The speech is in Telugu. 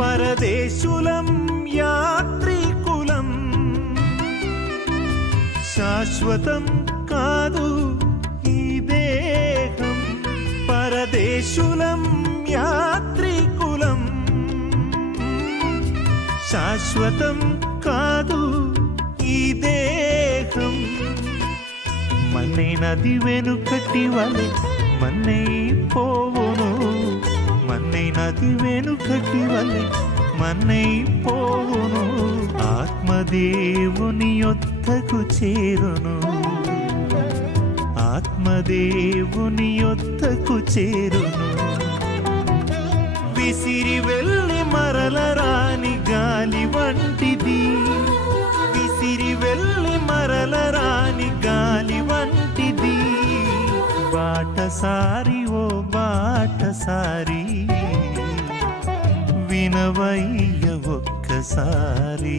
పరదేశులం యాత్రికులం, శాశ్వతం కాదు ఈ దేహం. పరదేశులం యాత్రికులం, శాశ్వతం కాదు ఈ దేహం. మన్నే నది వెనుకటి వలె మన్నై పోవును, మన్నై నది వెనుకటి వలె మన్నై పోవును. ఆత్మదేవుని యొద్దకు చేరును, ఆత్మదేవుని యొద్దకు చేరును. విసిరి వెళ్ళి మరల రాని గాలి వంటిది, విసిరి వెళ్ళి మరల రాని గాలి వంటిది. బాటసారి ఓ బాటసారి, వినవయ్య ఒక్కసారి.